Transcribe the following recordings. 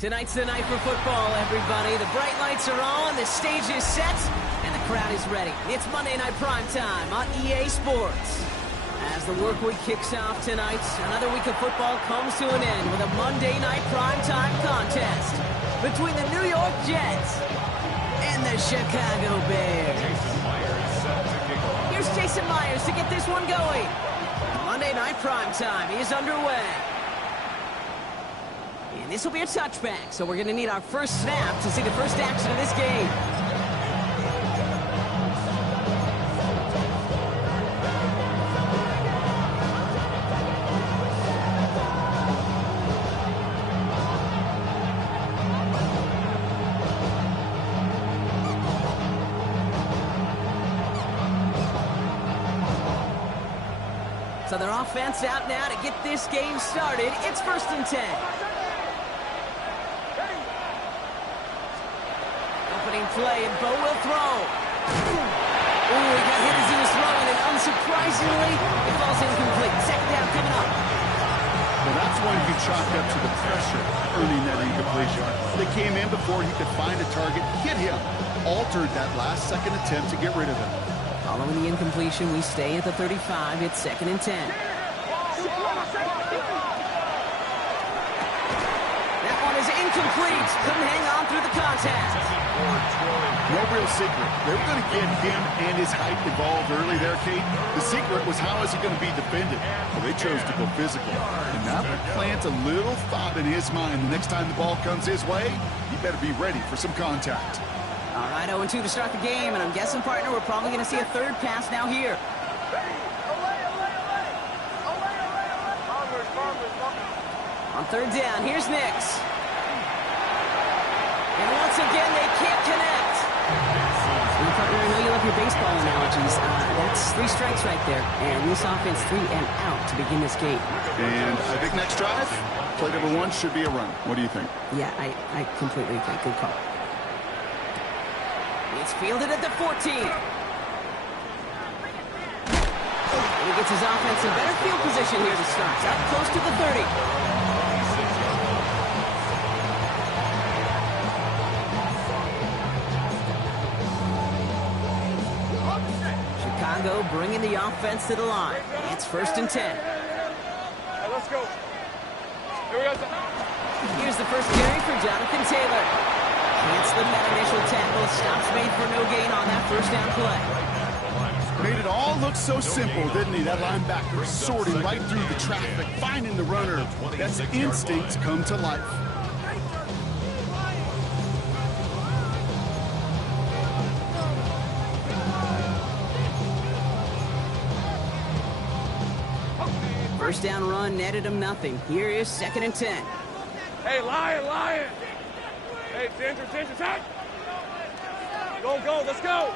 Tonight's the night for football, everybody. The bright lights are on, the stage is set, and the crowd is ready. It's Monday Night Primetime on EA Sports. As the work week kicks off tonight, another week of football comes to an end with a Monday Night Primetime contest between the New York Jets and the Chicago Bears. Here's Jason Myers to get this one going. Monday Night Primetime is underway. And this will be a touchback, so we're going to need our first snap to see the first action of this game. So their offense out now to get this game started. It's 1st and 10. Opening play, and Bo will throw. Ooh, he got hit as he was throwing, and unsurprisingly, it falls incomplete. Second down coming up. Well, that's one you chalked up to the pressure earning that incompletion. They came in before he could find a target, hit him, altered that last-second attempt to get rid of him. Following the incompletion, we stay at the 35. It's 2nd and 10. That one is incomplete. Couldn't hang on through the contact. No real secret. They were going to get him and his height involved early there, Kate. The secret was how is he going to be defended? Well, they chose to go physical. And that would plant a little thought in his mind. The next time the ball comes his way, he better be ready for some contact. All right, 0-2 to start the game, and I'm guessing, partner, we're probably going to see a third pass now here. On 3rd down, here's Nix. And once again, they can't connect. Well, partner, I know you love your baseball analogies. That's 3 strikes right there, and this offense 3 and out to begin this game. And I think next drive, play number 1 should be a run. What do you think? Yeah, I completely agree. Good call. It's fielded at the 14. And he gets his offense in better field position here to start. Up close to the 30. Chicago bringing the offense to the line. It's 1st and 10. Hey, let's go. Here we go. Here's the first carry for Jonathan Taylor. Can't slip that initial tackle. Stops made for no gain on that 1st down play. Made it all look so simple, didn't he? That linebacker sorting right through the traffic, finding the runner. That's instincts come to life. First down run netted him nothing. Here is 2nd and 10. Hey, Lion. Hey, Ginger, tight. Go, let's go.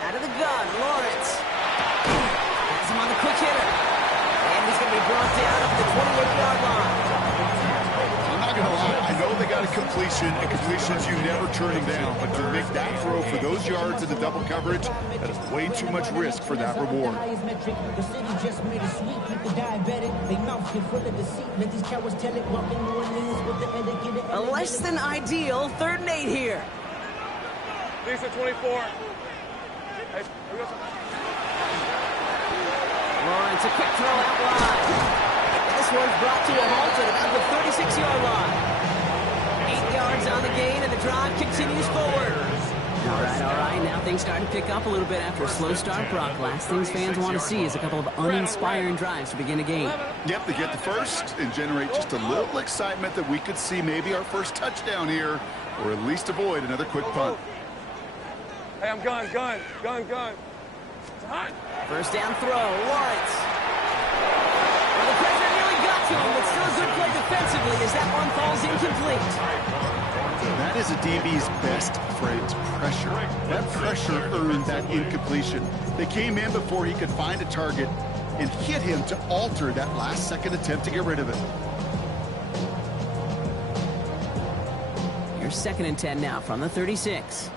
Out of the gun, Lawrence. Has him on the quick hitter. And he's going to be brought down up the 28-yard line. I'm not going to lie. I know they got a completion, and completions you never turn them down. But to make that throw for those yards in the double coverage, that is way too much risk for that reward. A less than ideal 3rd and 8 here. Lisa, 24. Hey, here we go. Lawrence, a quick throw out wide. And this one's brought to a halt at about the 36-yard line. 8 yards on the gain, and the drive continues forward. All right. Now things starting to pick up a little bit after a slow start, Brock. Last things fans want to see is a couple of uninspiring drives to begin a game. Yep, they get the first and generate just a little excitement that we could see maybe our first touchdown here, or at least avoid another quick punt. Hey, I'm gun. It's hot. First down throw, Lawrence. Well, the pressure nearly got to him, but still a good play defensively as that one falls incomplete. That is a DB's best friend, pressure. That pressure earned that incompletion. They came in before he could find a target and hit him to alter that last-second attempt to get rid of it. Here's 2nd and 10 now from the 36.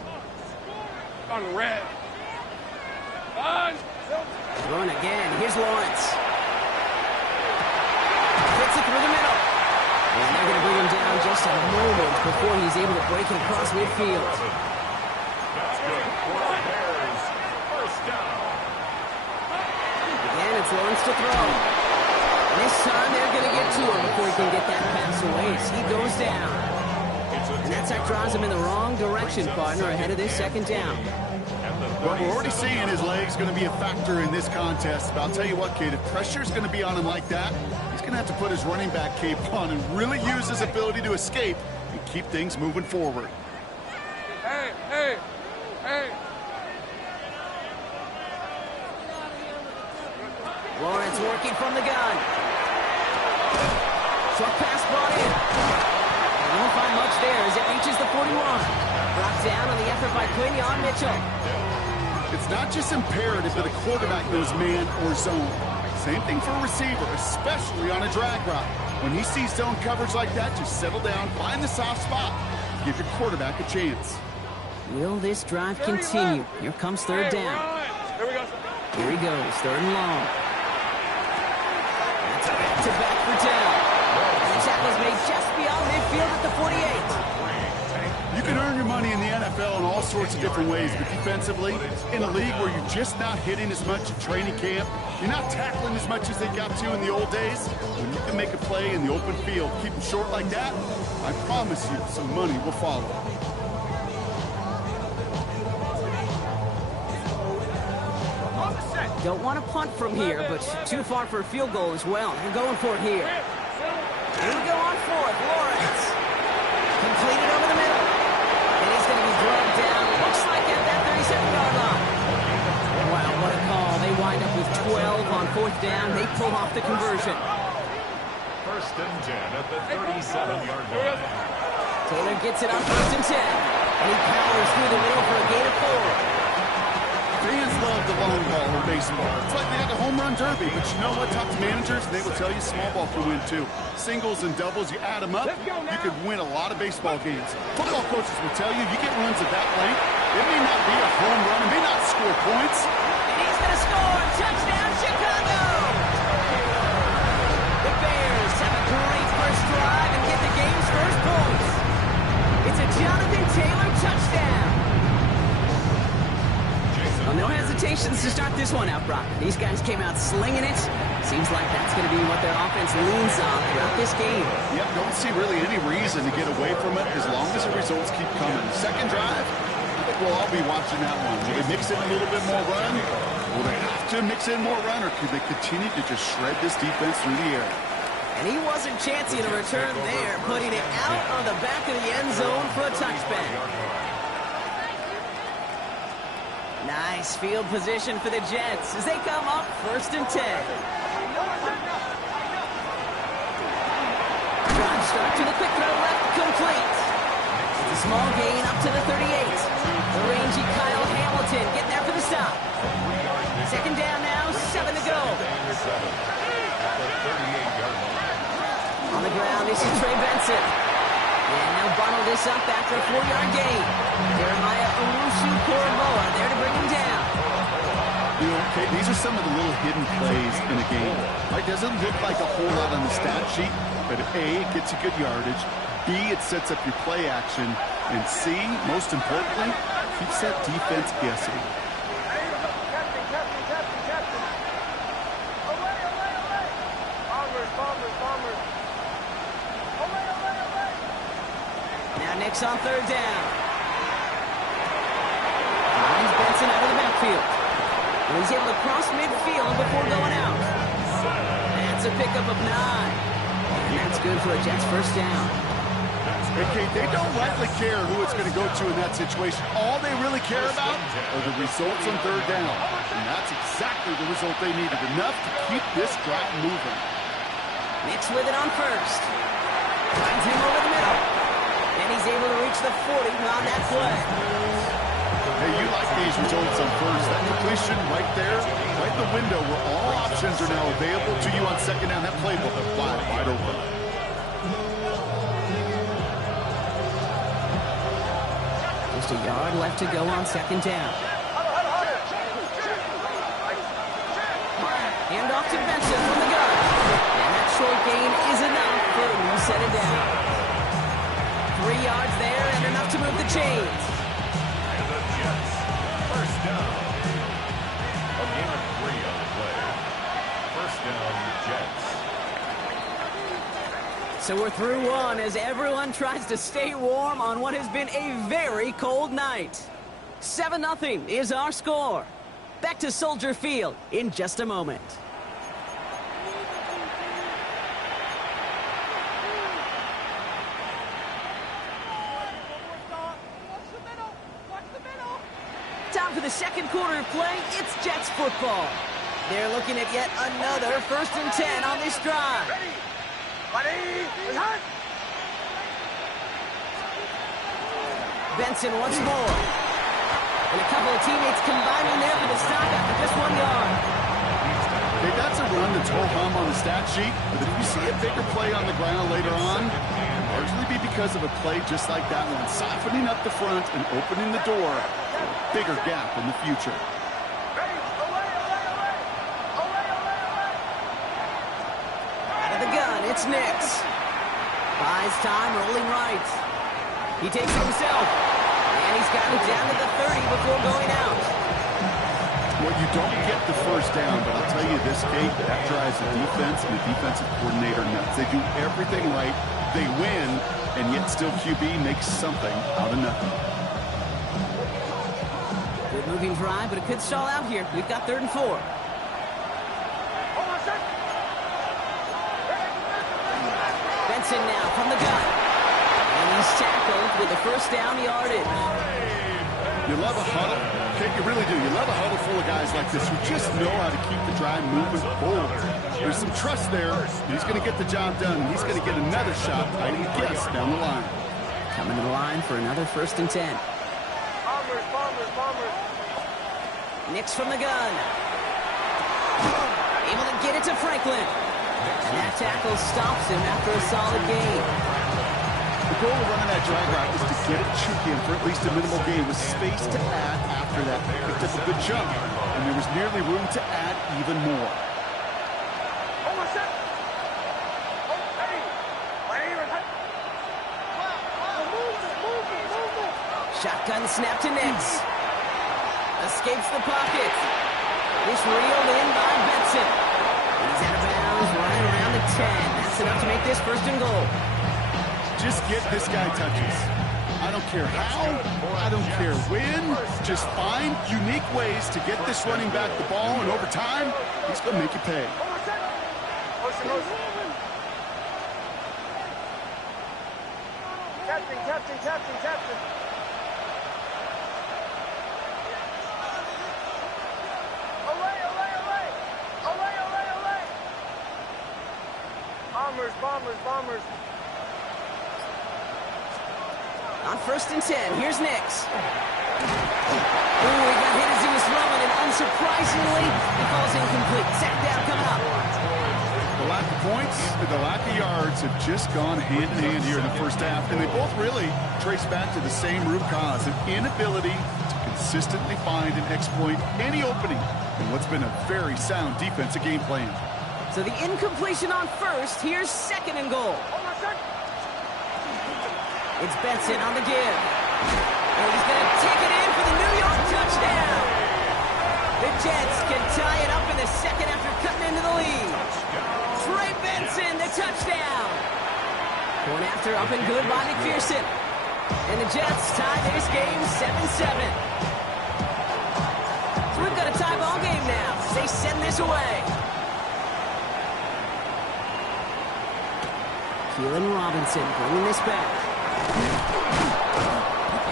On red. Throwing again. Here's Lawrence. Hits it through the middle. And they're going to bring him down just a moment before he's able to break it across midfield. Again, it's Lawrence to throw. And this time they're going to get to him before he can get that pass away as he goes down. And that sack drives him in the wrong direction, partner, ahead of this second down. Well, we're already seeing his legs going to be a factor in this contest. But I'll tell you what, Kate, if pressure's going to be on him like that, he's going to have to put his running back cape on and really use his ability to escape and keep things moving forward. Hey, hey, hey. Lawrence working from the gun. Short pass brought in. They won't find much there as it reaches the 41. Brought down on the effort by Quinion Mitchell. It's not just imperative that a quarterback knows man or zone. Same thing for a receiver, especially on a drag route. When he sees zone coverage like that, just settle down, find the soft spot, give your quarterback a chance. Will this drive continue? Here comes third down. Here we go. Here he goes, third and long. That's a back-to-back for down. The tackle's made just beyond midfield at the 48. You can earn your money in the NFL in all sorts of different ways, but defensively, in a league where you're just not hitting as much at training camp, you're not tackling as much as they got to in the old days, when you can make a play in the open field, keep them short like that, I promise you some money will follow. Don't want to punt from here, but too far for a field goal as well. They're going for it here. Here we go on fourth. Lawrence. Completed over the middle. And he's going to be drugged down. Looks like at that 37-yard line. Wow, what a call. They wind up with 12 on fourth down. They pull off the conversion. First and 10 at the 37-yard line. Taylor gets it on first and 10. And he powers through the middle for a gain of 4. Fans love the long ball in baseball. It's like they had the home run derby, but you know what? Talk to managers, and they will tell you small ball can win too. Singles and doubles, you add them up, you could win a lot of baseball games. Football coaches will tell you, you get runs at that length, it may not be a home run, it may not score points. And he's going to score! Touchdown, Chicago! The Bears have a great first drive and get the game's first points. It's a Jonathan Taylor touchdown. Well, no hesitations to start this one out, Brock. These guys came out slinging it. Seems like that's going to be what their offense leans on throughout this game. Yep, don't see really any reason to get away from it as long as the results keep coming. Second drive, I think we'll all be watching that one. Will they mix in a little bit more run? Will they have to mix in more run, or could they continue to just shred this defense through the air? And he wasn't chancing a return there, putting it out on the back of the end zone for a touchback. Nice field position for the Jets as they come up first and 10. Drive start to the quick throw left, complete. It's a small gain up to the 38. The rangy Kyle Hamilton getting there for the stop. Second down now, 7 to go. On the ground, this is Trey Benson. And they'll bundle this up after a 4-yard gain. Jeremiah Owusu-Koramoah there to bring him down. You know, okay, these are some of the little hidden plays in a game. Right, doesn't look like a whole lot on the stat sheet, but A, it gets you good yardage. B, it sets up your play action. And C, most importantly, keeps that defense guessing. Next on third down. Finds Benson out of the backfield. And he's able to cross midfield before going out. That's a pickup of 9. And that's good for a Jets first down. Okay, they don't rightly care who it's going to go to in that situation. All they really care about are the results on third down. And that's exactly the result they needed. Enough to keep this drive moving. Nix with it on first. Finds him over the middle. And he's able to reach the 40 on that play. Hey, you like these results on first. That completion right there, right in the window where all options are now available to you on second down. That playbook is wide open. Just a yard left to go on second down. Hand off to Benson from the gun. And that short gain is enough for a set it down. 3 yards there and enough to move the chains. And the Jets, first down. A gain of 3 on the play. First down, Jets. So we're through one as everyone tries to stay warm on what has been a very cold night. 7-0 is our score. Back to Soldier Field in just a moment. Time for the second quarter of play. It's Jets football. They're looking at yet another 1st and 10 on this drive. Benson once more. And a couple of teammates combining there for the stop after just 1 yard. Okay, that's a run that's ho-hum on the stat sheet, but if you see a bigger play on the ground later on, it'll largely be because of a play just like that one, softening up the front and opening the door for a bigger gap in the future. Out of the gun, it's Nix. Buys time, rolling right. He takes it himself. And he's got it down to the 30 before going out. Well, you don't get the first down, but I'll tell you this, Kate, that drives the defense and the defensive coordinator nuts. They do everything right, they win, and yet still QB makes something out of nothing. Good moving drive, but it could stall out here. We've got 3rd and 4. Benson now from the gun. And he's tackled with the first down yardage. You love a huddle. Okay, you really do. You love a huddle full of guys like this who just know how to keep the drive moving forward. There's some trust there. He's going to get the job done, and he's going to get another shot, I guess, down the line. Coming to the line for another 1st and 10. Bombers. Nix from the gun. Able to get it to Franklin. And that tackle stops him after a solid gain. The goal of running that drag route is to get it chunky and for at least a minimal gain with space to add after that. Picked up a good jump, and there was nearly room to add even more. Shotgun snap to Nix. Escapes the pocket. This reeled in by Benson. He's out of bounds right around the 10. That's enough to make this 1st and goal. Just get this guy touches. I don't care how, I don't care when. Just find unique ways to get this running back the ball, and over time, he's going to make you pay. Captain. Bombers. On 1st and 10, here's Nix. Ooh, he got hit as he was throwing, and unsurprisingly, he falls incomplete. Second down coming up. The lack of points and the lack of yards have just gone hand in hand here in the first half, and they both really trace back to the same root cause, an inability to consistently find and exploit any opening in what's been a very sound defensive game plan. So the incompletion on 1st, here's 2nd and goal. It's Benson on the give. And he's going to take it in for the New York touchdown. The Jets can tie it up in the 2nd after cutting into the lead. Trey Benson, the touchdown. Going after up and good by McPherson. And the Jets tie this game 7-7. So we've got a tie ball game now as they send this away. Keelan Robinson bringing this back.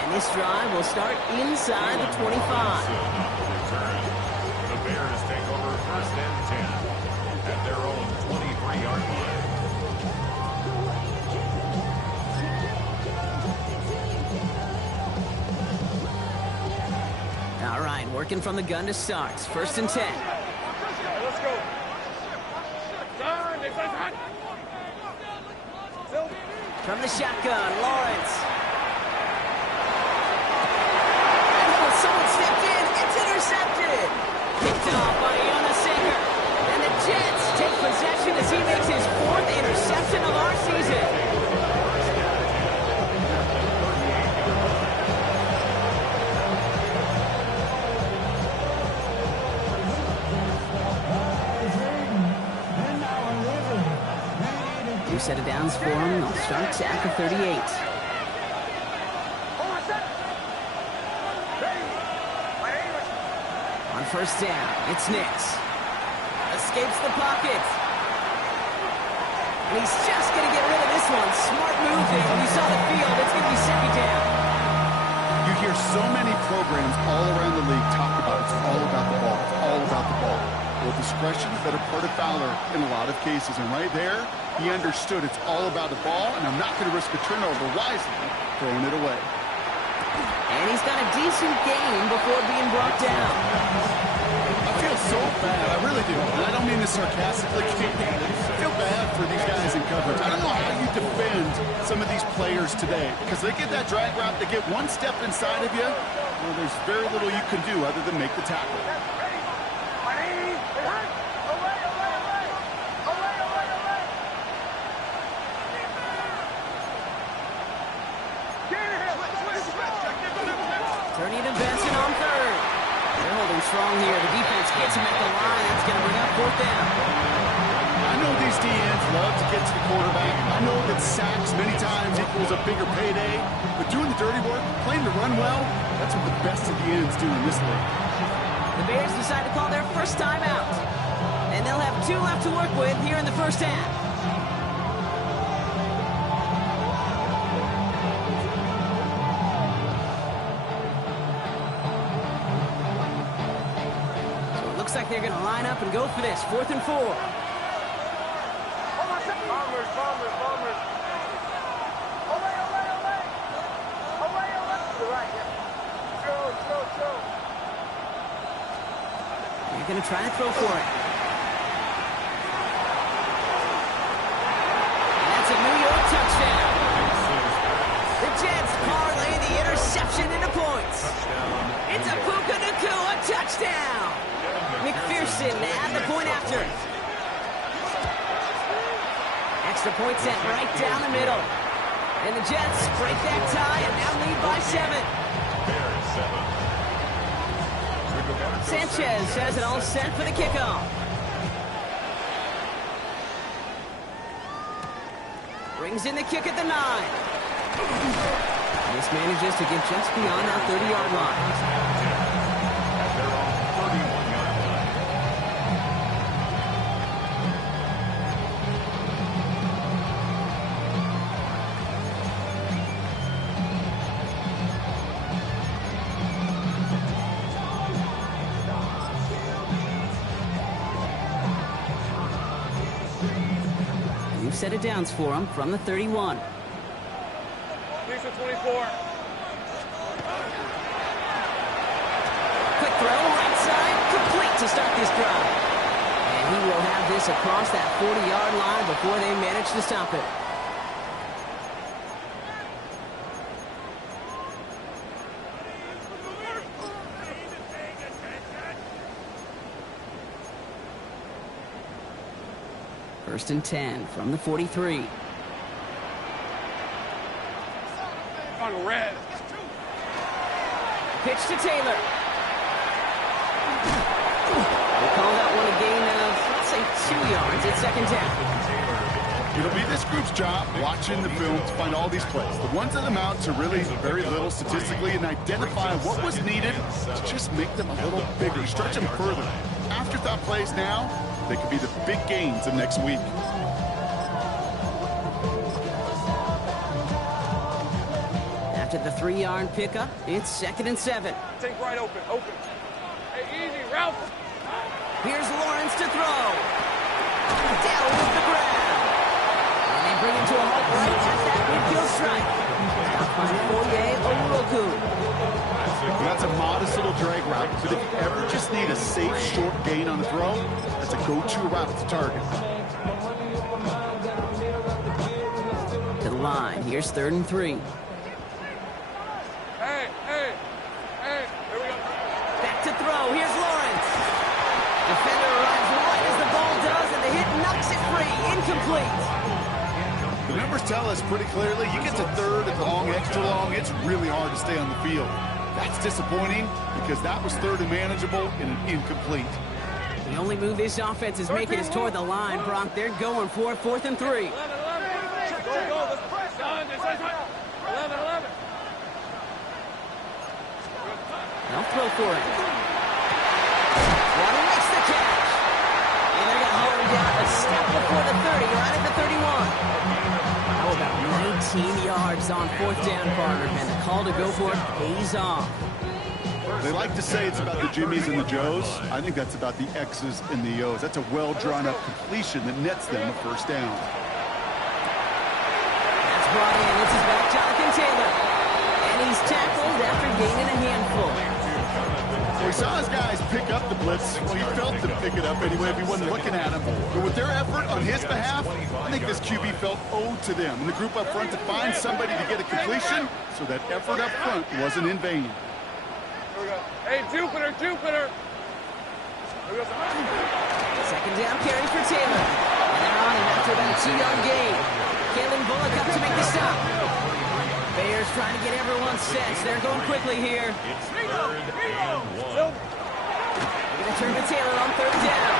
And this drive will start inside the 25. Return. The Bears take over 1st and 10 at their own 23-yard line. All right, working from the gun to start. 1st and 10. Let's go. From the shotgun, Lawrence. And someone stepped in. It's intercepted. Picked off by Jonas Singer. And the Jets take possession as he makes his 4th interception of our season. set of downs for them. They'll start at the 38. On first down, it's Nix. Escapes the pocket. And he's just going to get rid of this one. Smart move there. When you saw the field, it's going to be second down. You hear so many programs all around the league talk about it's all about the ball. It's all about the ball. Well, discretion is better part of Fowler in a lot of cases. And right there, he understood it's all about the ball, and I'm not going to risk a turnover wisely, throwing it away. And he's got a decent game before being brought down. I feel so bad. I really do. And I don't mean this sarcastically. I feel bad for these guys in coverage. I don't know how you defend some of these players today because they get that drag route, they get one step inside of you. Well, there's very little you can do other than make the tackle. Turning to Benson on third. They're holding strong here. The defense gets him at the line. That's going to bring up fourth down. I know these DNs love to get to the quarterback. I know that sacks many times equals a bigger payday. But doing the dirty work, playing to run well, that's what the best of the ends do in this league. The Bears decide to call their first time out. And they'll have 2 left to work with here in the first half. Looks like they're going to line up and go for this. 4th and 4. Bombers. Show. They're going to try to throw for it. And that's a New York touchdown. The Jets parlay the interception into points. It's a Puka Nacua touchdown. McPherson at the point after. Extra point set right down the middle. And the Jets break that tie and now lead by 7. Sanchez has it all set for the kickoff. Brings in the kick at the 9. This manages to get just beyond that 30-yard line. Set of downs for him from the 31. Lisa 24. Quick throw, right side, complete to start this drive. And he will have this across that 40-yard line before they manage to stop it. First and 10 from the 43. On red. Pitch to Taylor. They call that one a gain of, let's say, 2 yards at second down. It'll be this group's job watching the film to find all these plays. The ones that amount to really very little statistically and identify what was needed to just make them a little bigger, stretch them further. Afterthought plays now, they could be the big gains of next week. After the 3-yard pickup, it's 2nd and 7. Take right open. Hey, easy, Ralph. Here's Lawrence to throw. Down with the ground. And they bring him to a halt right at that midfield strike. Stopped by Foye Oluoku. That's a modest little drag route, but if you ever just need a safe, short gain on the throw, that's a go-to route to target. To the line, here's 3rd and 3. Hey, here we go. Back to throw, here's Lawrence. Defender arrives right as the ball does, and the hit knocks it free, incomplete. The numbers tell us pretty clearly, you get to 3rd and long, extra long, it's really hard to stay on the field. That's disappointing because that was 3rd and manageable and an incomplete. The only move this offense is making is toward the line, Brock. They're going for 4th and 3. They'll throw for it. Water makes the catch. And they're going to haul him down a step before the 30, right at the 31. How about 19 yards on 4th down, partner? And the call to go for it pays off. They like to say it's about the Jimmies and the Joes. I think that's about the X's and the O's. That's a well-drawn-up completion that nets them a 1st down. That's brought in. This is back Jonathan Taylor. And he's tackled after gaining a handful. Well, he saw his guys pick up the blitz. Well, he felt them pick it up anyway if he wasn't looking at him. But with their effort on his behalf, I think this QB felt owed to them. And the group up front to find somebody to get a completion, so that effort up front wasn't in vain. Hey, Jupiter! 2nd down carry for Taylor. And they're on him after about a 2-yard gain. Kalen Bullock up to make the stop. Bears trying to get everyone set. They're going quickly here. It's 3rd and 1. They're going to turn to Taylor on 3rd down.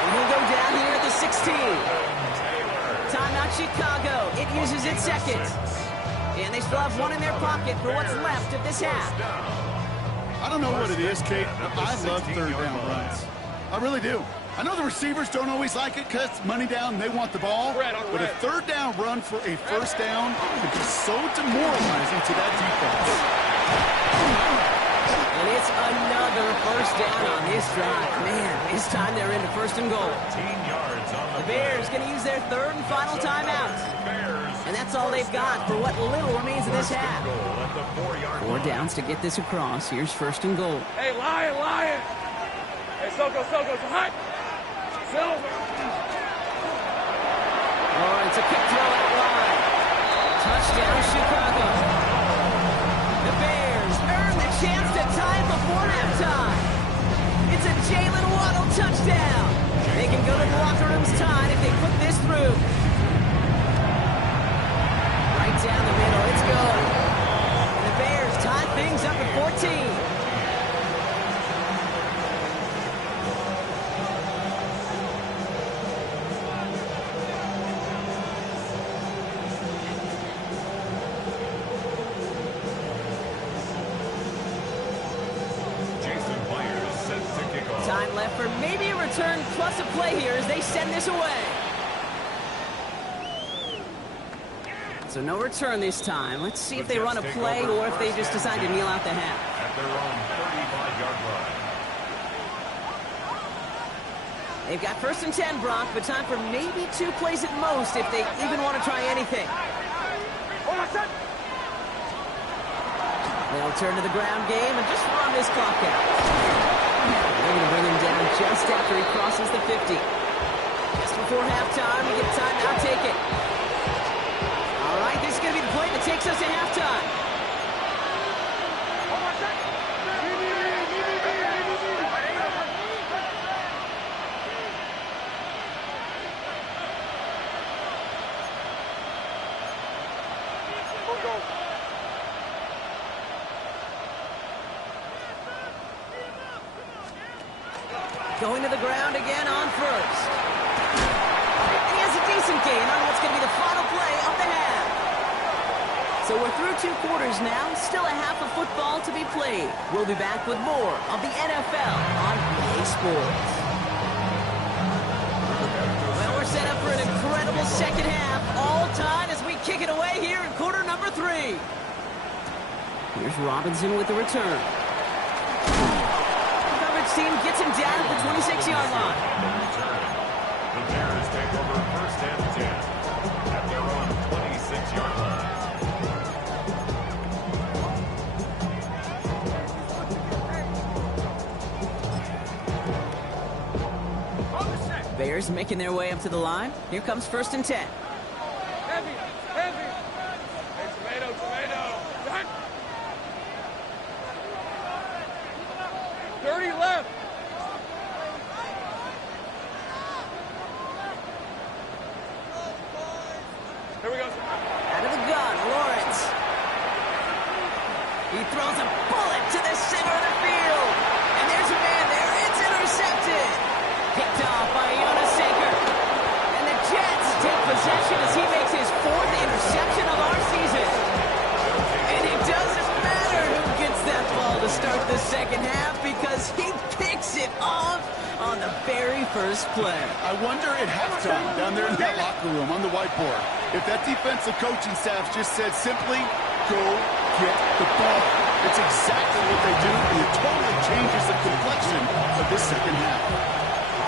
And he'll go down here at the 16. Timeout Chicago. It uses its second. And they still have one in their pocket for what's left of this half. I don't know what it is, Kate, but I love 3rd down runs. I really do. I know the receivers don't always like it because it's money down and they want the ball. But a 3rd down run for a 1st down can be so demoralizing to that defense. And it's another 1st down on this drive. Man, this time they're into 1st and goal. 15 yards on The Bears going to use their 3rd and final timeout. And that's all they've got for what little remains of this half. 4 downs to get this across. Here's 1st and goal. Hey, Lion! Hey, Soko, hot! Silver! Oh, it's a kick throw out line. Touchdown, Chicago. The Bears earn the chance to tie it before halftime. It's a Jalen Waddle touchdown. They can go to the locker rooms tied if they put this through. Right down the middle, it's good. And the Bears tie things up at 14. Time left for maybe a return plus a play here as they send this away. So no return this time. Let's see if they run a play or if they just decide to kneel out the half. At their own 35-yard line. They've got 1st and 10, Brock, but time for maybe 2 plays at most if they even want to try anything. They'll turn to the ground game and just run this clock out. They're going to bring him down just after he crosses the 50. Just before halftime, we get time now, take it. All right, this is going to be the play that takes us to halftime. Going to the ground again on 1st. And he has a decent gain on what's going to be the final play of the half. So we're through 2 quarters now. Still a half of football to be played. We'll be back with more of the NFL on EA Sports. Well, we're set up for an incredible second half. All tied as we kick it away here in quarter number 3. Here's Robinson with the return. Team gets him down at the 26-yard line. The Bears take over 1st and 10 at their own 26-yard line. Bears making their way up to the line. Here comes 1st and 10. Heavy! Hey, tomato! Run! 30 left! Here we go. Out of the gun, Lawrence. He throws a bullet to the center of the field. And there's a man there. It's intercepted. Picked off by Jonas Saker. And the Jets take possession as he makes his 4th interception of our season. And it doesn't matter who gets that ball of the second half because he picks it off on the very first play. I wonder at halftime down there in that locker room on the whiteboard if that defensive coaching staff just said simply, go get the ball. It's exactly what they do, and it totally changes the complexion of this second half.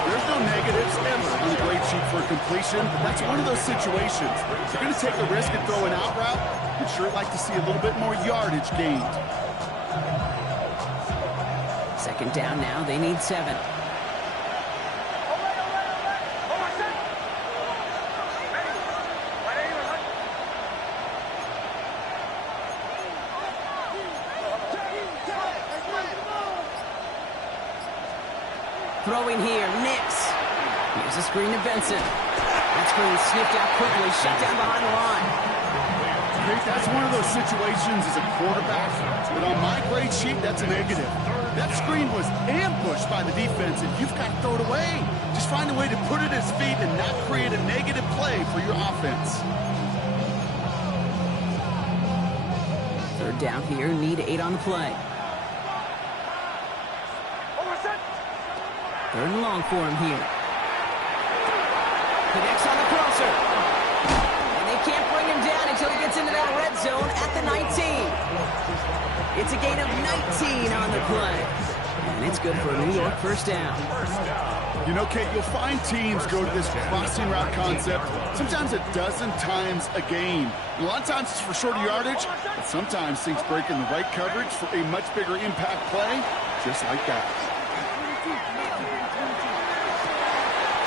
There's no negatives ever on the grade sheet for a completion, but that's one of those situations. If you're going to take a risk and throw an out route, you'd sure like to see a little bit more yardage gained. Second down now, they need 7. Throwing here, Nix. Here's a screen to Benson. That screen sniffed out quickly, shut down behind the line. Great, that's one of those situations as a quarterback, but on my grade sheet, that's a negative. That screen was ambushed by the defense, and you've got to throw it away. Just find a way to put it at his feet and not create a negative play for your offense. Third down here, need 8 on the play. Third and long for him here. Connects on the crosser. And they can't bring him down until he gets into that red zone at the 19. It's a gain of 19 on the play. And it's good for a New York first down. You know, Kate, you'll find teams go to this crossing route concept sometimes a dozen times a game. And a lot of times it's for shorter yardage, but sometimes things break in the right coverage for a much bigger impact play, just like that.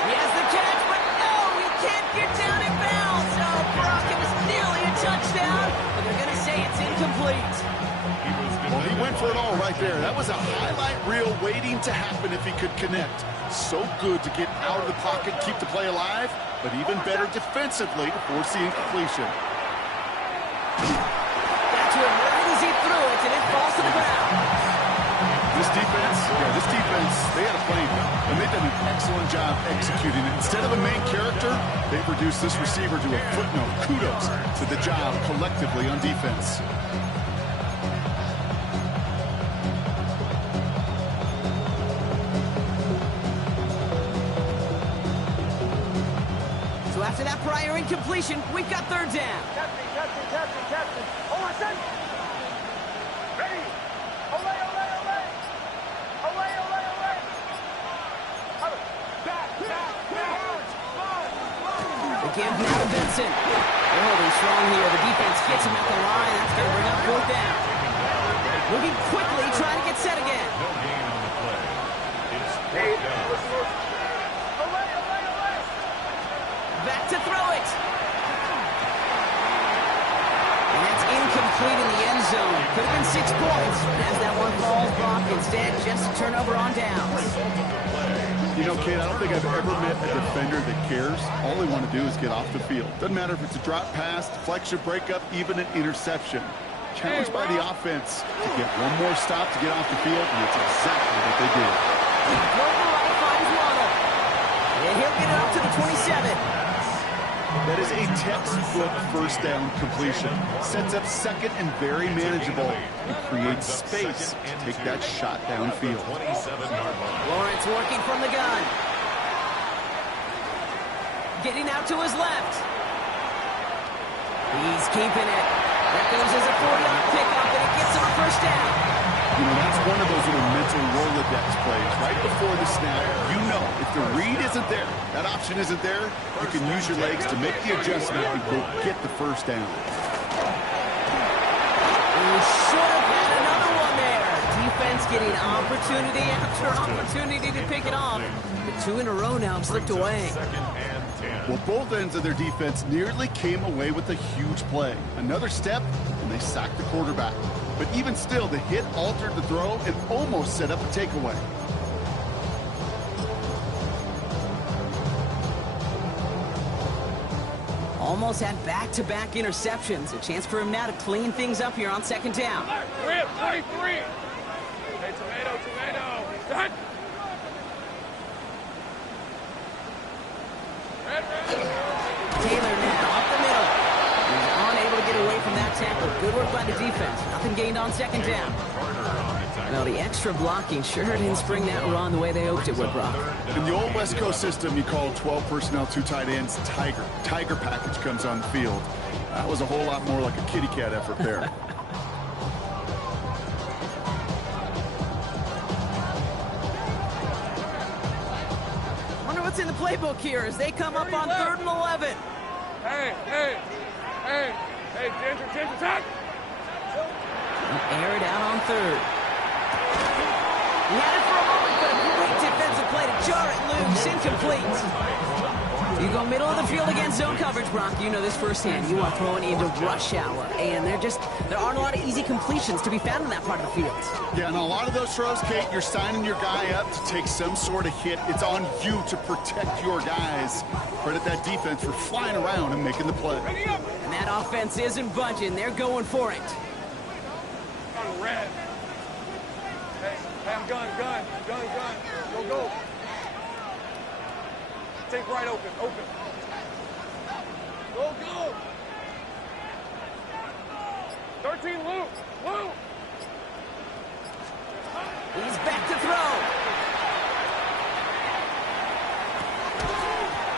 He has the catch, but no, he can't get down in bounds. Oh, Brock, it was nearly a touchdown, but they're going to say it's incomplete. Well, he went for it all right there. That was a highlight reel waiting to happen if he could connect. So good to get out of the pocket, keep the play alive, but even better defensively to force the incompletion. That's where Murphy threw it, and it falls to the ground. This defense, they had a plan, and they've done an excellent job executing it. Instead of a main character, they've reduced this receiver to a footnote. Kudos to the job collectively on defense. So after that prior incompletion, we've got third down. Captain. Hold on, son. Ready. Olay. They give now to Benson. They're holding strong here. The defense gets him at the line. That's going to bring up fourth down. Moving quickly, trying to get set again. No gain on the play. It's fourth down. Back to throw it. And that's incomplete in the end zone. Could have been 6 points. As that one falls, Brock, instead just a turnover on downs. You know, Kate, I don't think I've ever met a defender that cares. All they want to do is get off the field. Doesn't matter if it's a drop pass, deflection, breakup, even an interception. Challenged by the offense to get one more stop to get off the field, and it's exactly what they did. Global right finds Waddle. And he'll get it up to the 27. That is a textbook first down completion. Sets up second and very manageable and creates space to take that shot downfield. 27-yard line. Lawrence working from the gun. Getting out to his left. He's keeping it. That goes as a 40-yard pickup, and it gets him a first down. You know, that's one of those little mental Rolodex plays right before the snap. You know, if the read isn't there, that option isn't there, you can use your legs to make the adjustment and go get the first down. He should have had another one there. Defense getting opportunity after opportunity to pick it off. The 2 in a row now have slipped away. Second and 10. Well, both ends of their defense nearly came away with a huge play. Another step, and they sacked the quarterback. But even still, the hit altered the throw and almost set up a takeaway. Almost had back-to-back interceptions. A chance for him now to clean things up here on second down. 23. Hey, tomato. Done. Taylor now up the middle. He's unable to get away from that tackle. Good work by the defense. Nothing gained on second down. Carter on the tackle. Well, the extra blocking sure didn't spring that run the way they hoped it would, Brock. In the old West Coast system, you call 12 personnel, 2 tight ends, Tiger. Tiger package comes on the field. That was a whole lot more like a kitty cat effort there. Wonder what's in the playbook here as they come up on 3rd and 11. Hey, Ginger, tack! Air it out on 3rd. He had it for a moment, but a great defensive play to jar it loose, incomplete. You go middle of the field against zone coverage, Brock. You know this firsthand. You are throwing into rush hour, and there aren't a lot of easy completions to be found in that part of the field. Yeah, and a lot of those throws, Kate, you're signing your guy up to take some sort of hit. It's on you to protect your guys. Credit that defense for flying around and making the play. And that offense isn't budging. They're going for it. Red. Hey, I'm gun. Go. Take right, open. Go. 13, Lou. He's back to throw.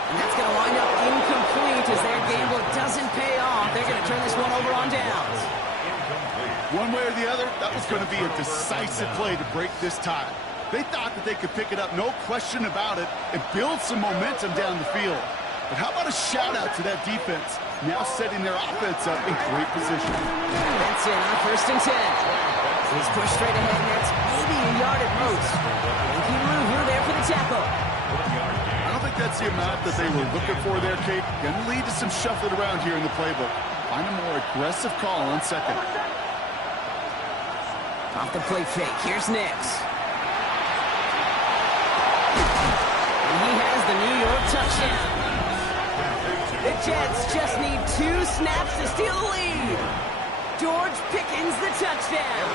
And that's going to wind up incomplete as their gamble doesn't pay off. They're going to turn this one over on downs. One way or the other, that was going to be a decisive play to break this tie. They thought that they could pick it up, no question about it, and build some momentum down the field. But how about a shout-out to that defense, now setting their offense up in great position. That's it on 1st and 10. He's pushed straight ahead, and that's maybe a yard at most. And kdlover there for the tackle. I don't think that's the amount that they were looking for there, Kate. Going to lead to some shuffling around here in the playbook. Find a more aggressive call on 2nd. Off the play fake, here's Nix. And he has the New York touchdown. The Jets just need 2 snaps to steal the lead. George Pickens the touchdown.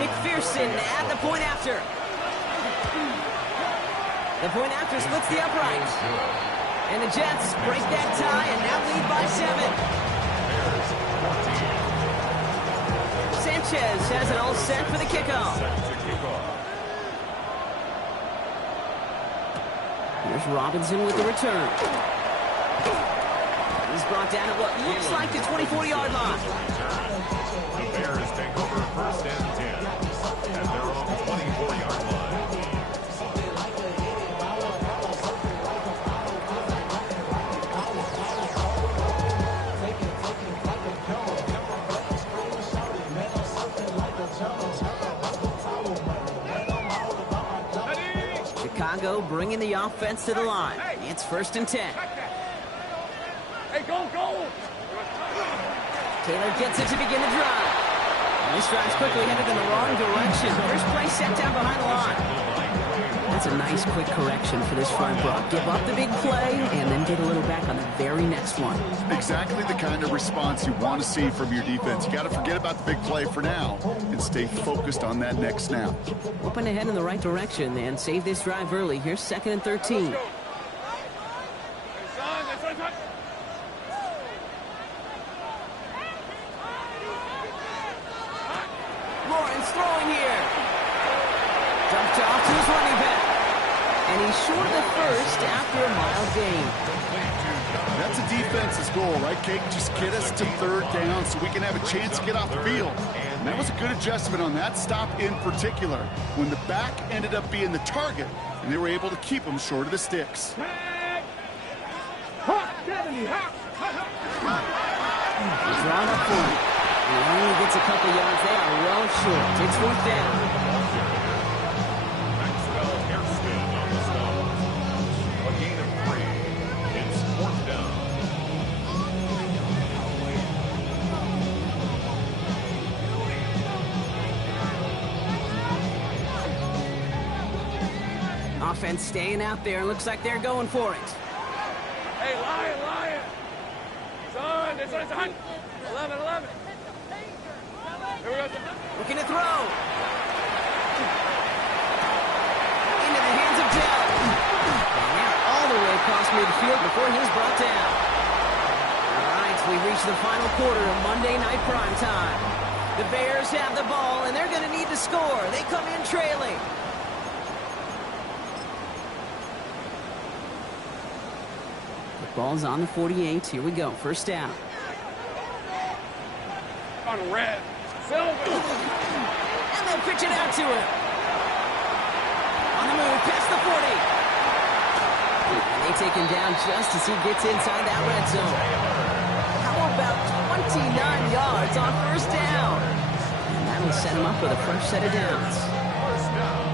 McPherson at the point after. The point after splits the upright. And the Jets break that tie and now lead by 7. Sanchez has it all set for the kickoff. Here's Robinson with the return. He's brought down at what looks like the 24-yard line. The Bears take over 1st and 10 at their own 24-yard line. Chicago bringing the offense to the line. It's 1st and 10. Hey, go! Taylor gets it to begin the drive. And this drive's quickly headed in the wrong direction. First play set down behind the line. That's a nice quick correction for this front block. Give up the big play and then get a little back on the very next one. Exactly the kind of response you want to see from your defense. You got to forget about the big play for now and stay focused on that next snap. Open ahead in the right direction and save this drive early. Here's 2nd and 13. Lawrence throwing here. Dumped off to his running back. And he's short of the first after a mild gain. That's a defense's goal, right, Kate? Just get us to 3rd down so we can have a chance to get off the field. And that was a good adjustment on that stop in particular, when the back ended up being the target, and they were able to keep him short of the sticks. He's drawn up for it. He only gets a couple yards. They are well short. It's 4th down. On the stop. A gain of 3. It's 4th down. Offense staying out there. Looks like they're going for it. Hey, Lion! Son, it's on. 11. Here we go. Looking to throw. Into the hands of Dell. And they're all the way across midfield before he was brought down. All right, we reached the final quarter of Monday Night Primetime. The Bears have the ball, and they're going to need to score. They come in trailing. The ball's on the 48. Here we go. First down. On red. Silver. And they'll pitch it out to him. On the move, past the 40. And they take him down just as he gets inside that red zone. How about 29 yards on first down? And that'll set him up with a fresh set of downs.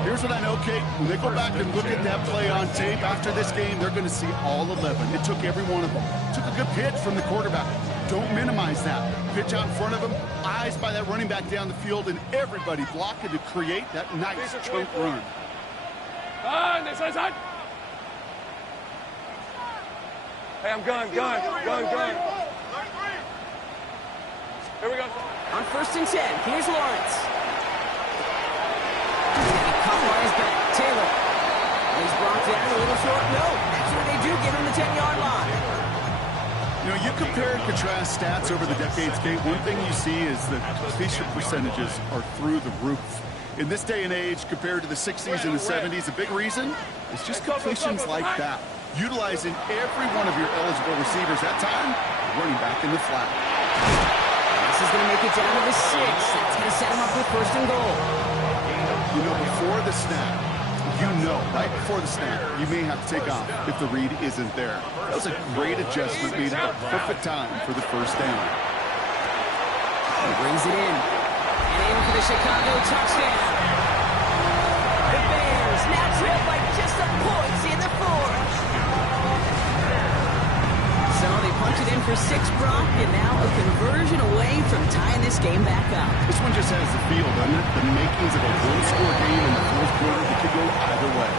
Here's what I know, Kate. When they go back and look at that play on tape after this game, they're going to see all 11. It took every one of them. Took a good pitch from the quarterback. Don't minimize that. Pitch out in front of him, eyes by that running back down the field, and everybody blocking to create that nice chunk run. Hey, I'm gun. Here we go. On first and 10, here's Lawrence. Caught by his back. Taylor. He's brought down a little short. No, that's where they do give him the 10-yard line. You know, you compare and contrast stats over the decades, Kate. One thing you see is the completion percentages are through the roof. In this day and age, compared to the 60s and the 70s, a big reason is just completions like that. Utilizing every one of your eligible receivers that time, running back in the flat. This is going to make it down to the 6. That's going to set him up with first and goal. You know, before the snap, right before the snap, you may have to take off if the read isn't there. That was a great adjustment made at the perfect time for the first down. He brings it in. And in for the Chicago touchdown. The Bears now trail by just a point in the fourth. So they punch it in for 6, Brock, and now a conversion away from tying this game back up. This one just has the feel, doesn't it? The makings of a one-score game in the fourth quarter that could go either way.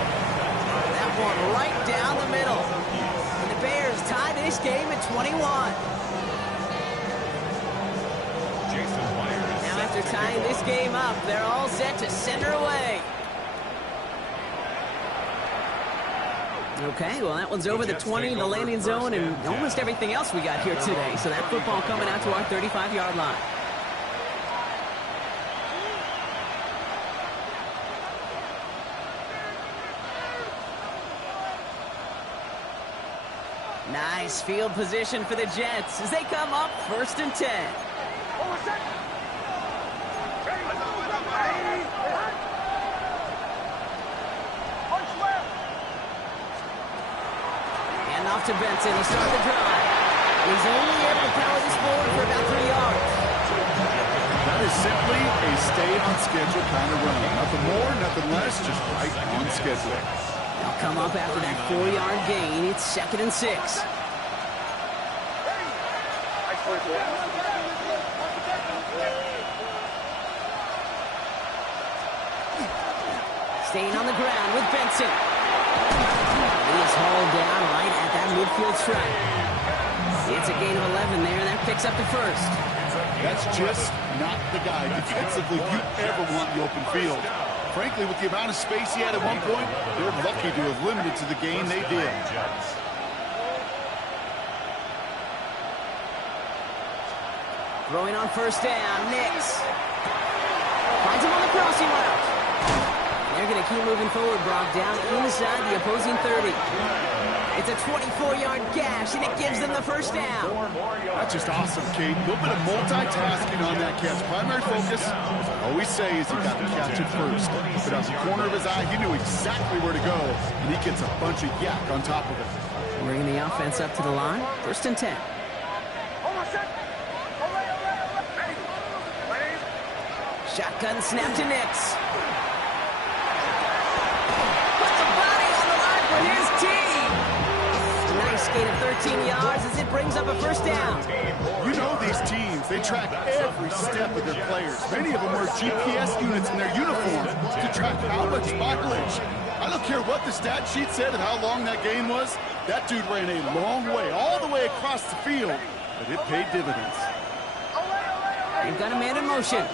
That one right down the middle. And the Bears tie this game at 21. Now after tying this game up, they're all set to send her away. Okay, well, that one's over the 20, the landing zone, and almost everything else we got here today. So that football coming out to our 35-yard line. Nice field position for the Jets as they come up first and 10. Off to Benson. He'll start the drive. He's only able to power this forward for about 3 yards. That is simply a stay-on-schedule kind of run. Nothing more, nothing less, just right on schedule. They'll come up after that 4-yard gain. It's 2nd and 6. Staying on the ground with Benson. He is hauled down right at that midfield stripe. It's a gain of 11 there, and that picks up the first. That's just not the guy defensively you ever want in the open field. Frankly, with the amount of space he had at one point, they're lucky to have limited to the gain they did. Throwing on first down, Nix. Finds him on the crossing route. They're going to keep moving forward, Brock, down inside the opposing 30. It's a 24-yard gash, and it gives them the first down. That's just awesome, Kate. A little bit of multitasking on that catch. Primary focus, as I always say, is you got to catch it first. But out the corner of his eye, he knew exactly where to go, and he gets a bunch of yak on top of it. Bringing the offense up to the line, first and 10. Shotgun snap to Nix. His team. A nice gain of 13 yards as it brings up a first down. You know these teams, they track every step of their players. Many of them wear GPS units in their uniform to track how much mileage. I don't care what the stat sheet said of how long that game was. That dude ran a long way, all the way across the field, but it paid dividends. They've got a man in motion.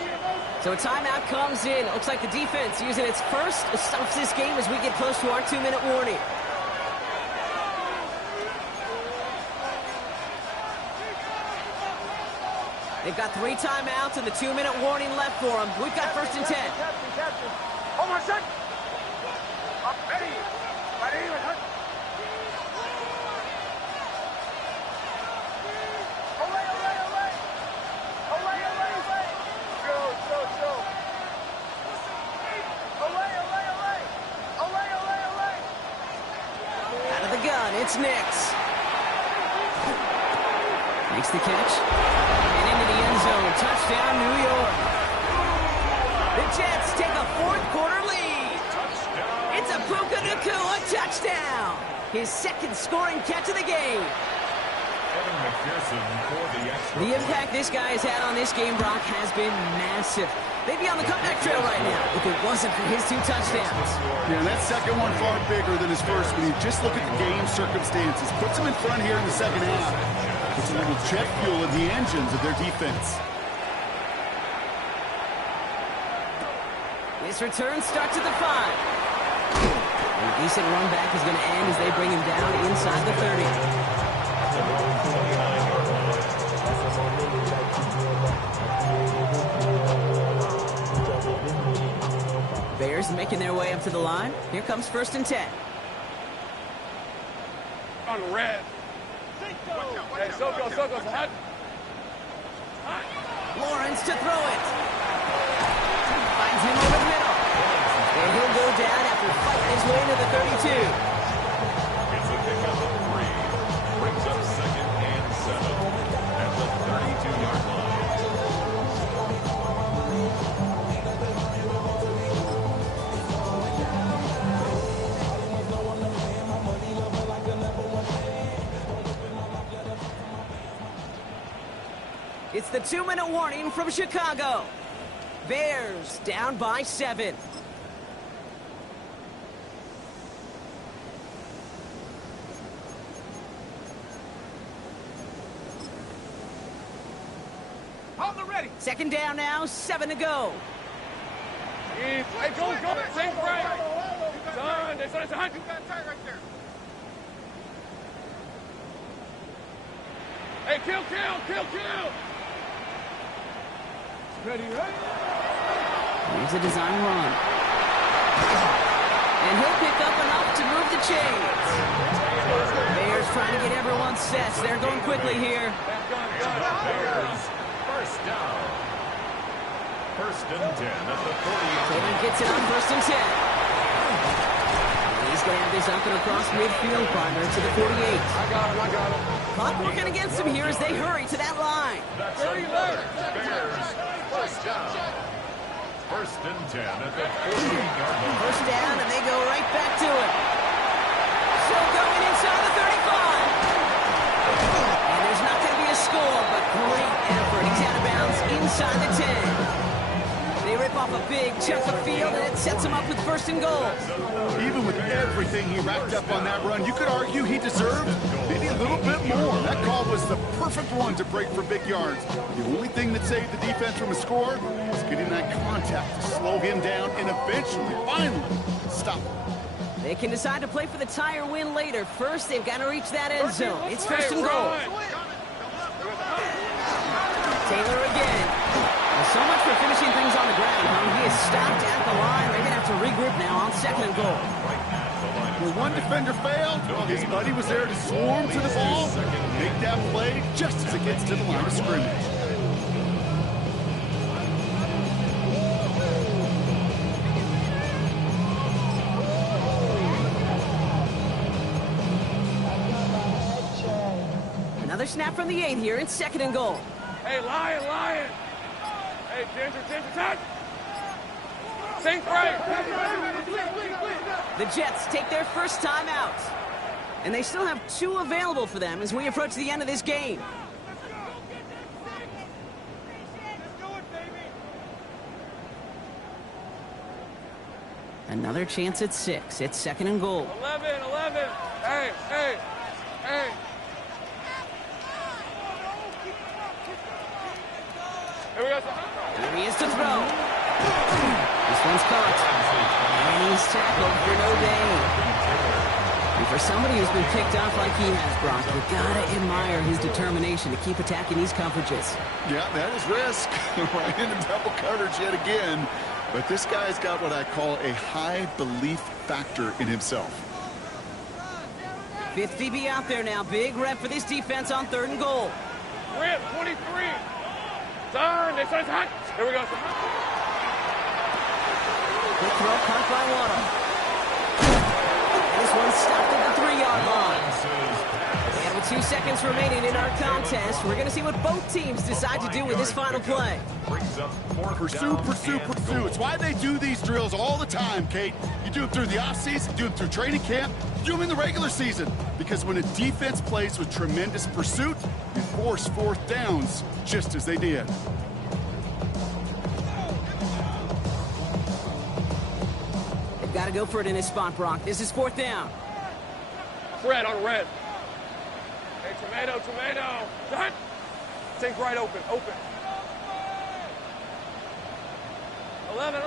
So a timeout comes in. It looks like the defense using its first stops this game as we get close to our 2-minute warning. They've got 3 timeouts and the 2-minute warning left for them. We've got 1st and 10. Captain. Hold on a sec. Ready. Out of the gun, it's Nix. Makes the catch. And into the end zone. Touchdown, New York. The Jets take a 4th-quarter lead. It's a Puka Nacua touchdown. His 2nd scoring catch of the game. The impact this guy has had on this game, Brock, has been massive. They'd be on the comeback trail right now if it wasn't for his 2 touchdowns. Yeah, that second one far bigger than his first when you just look at the game circumstances. Puts him in front here in the second half. Puts a little jet fuel in the engines of their defense. This return starts at the 5. A decent run back is going to end as they bring him down inside the 30. Bears making their way up to the line. Here comes 1st and 10. On red. Hey, Soko. Hot. Lawrence to throw it. Finds him over the middle. And he'll go down after fighting his way to the 32. It's a pickup of 3. Brings up 2nd and 7 at the 32-yard line. It's the 2-minute warning from Chicago. Bears down by 7. On the ready. 2nd down now, 7 to go. Hey, go. Same right. Son, there's a hunt. You got tight right there. Hey, kill. Ready. Here's a design run. And he'll pick up enough to move the chains. Bears trying to get everyone set. They're going quickly here. Bears, 1st down. 1st and 10 at the 40. Taylor gets it on 1st and 10. He's going to have this up and across midfield, partner, to the 48. I got him. Clock working against them here as they hurry to that line. That's 30 left. Bears, 1st down. 1st and 10 at the 48-yard line. 1st down, and they go right back to it. So going inside the 35. And there's not going to be a score, but great effort. He's out of bounds inside the 10. They rip off a big chunk of field, and it sets him up with 1st and goal. Even with everything he racked up on that run, you could argue he deserved maybe a little bit more. That call was the perfect one to break for big yards. The only thing that saved the defense from a score was getting that contact to slow him down and eventually, finally, stop him. They can decide to play for the tie or win later. First, they've got to reach that end zone. It's 1st and goal. Taylor again. Well, so much for finishing things on the ground, huh? He is stopped at the line. They're going to have to regroup now on 2nd and goal. When one defender failed, his buddy was there to swarm to the ball and make that play just as it gets to the line of scrimmage. Another snap from the 8 here. It's 2nd and goal. Hey, Lion. Hey, Ginger, touch. Sink right. The Jets take their 1st time out. And they still have 2 available for them as we approach the end of this game. Another chance at 6. It's 2nd and goal. 11. Hey. Here we go. Here he is to throw. This one's caught. And he's tackled for no gain. And for somebody who's been picked off like he has, Brock, you gotta admire his determination to keep attacking these coverages. Yeah, that is risk. Right into double coverage yet again. But this guy's got what I call a high belief factor in himself. Fifth DB out there now. Big rep for this defense on 3rd and goal. Rip, 23. Son, this one's hot. Here we go. Good throw, caught by Waddle. And this one stopped at the 3-yard line. And with 2 seconds remaining in our contest, we're going to see what both teams decide to do with this final play. Pursue, pursue, pursue. It's why they do these drills all the time, Kate. You do them through the offseason, do them through training camp, do them in the regular season. Because when a defense plays with tremendous pursuit, you force 4th downs just as they did. They've got to go for it in this spot, Brock. This is 4th down. Red on red. Hey, tomato. Son. Take right open. 11.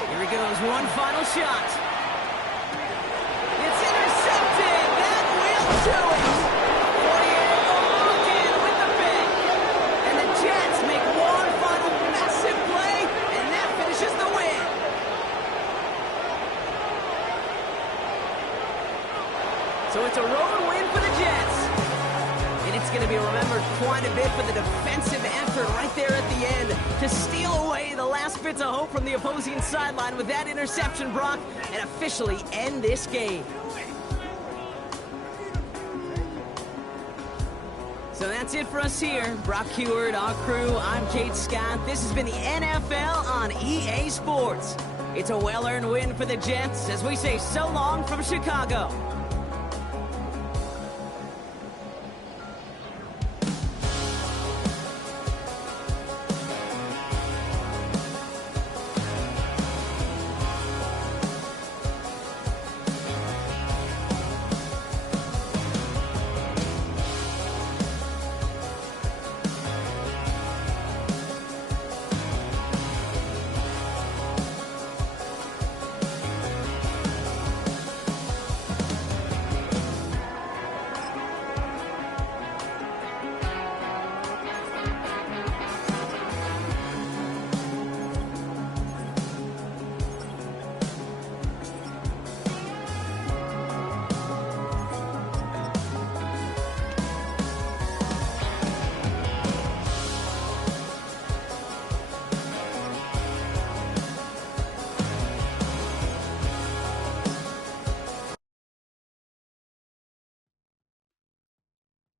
Here he goes, one final shot. It's intercepted. That will do it. 48 go lock in with the pick. And the Jets make one final massive play, and that finishes the win. So it's a road win for the Jets. And it's going to be remembered quite a bit for the defensive effort right there at the end to steal away the last bits of hope from the opposing sideline with that interception, Brock, and officially end this game. So that's it for us here. Brock Heward, our crew, I'm Kate Scott. This has been the NFL on EA Sports. It's a well-earned win for the Jets as we say so long from Chicago.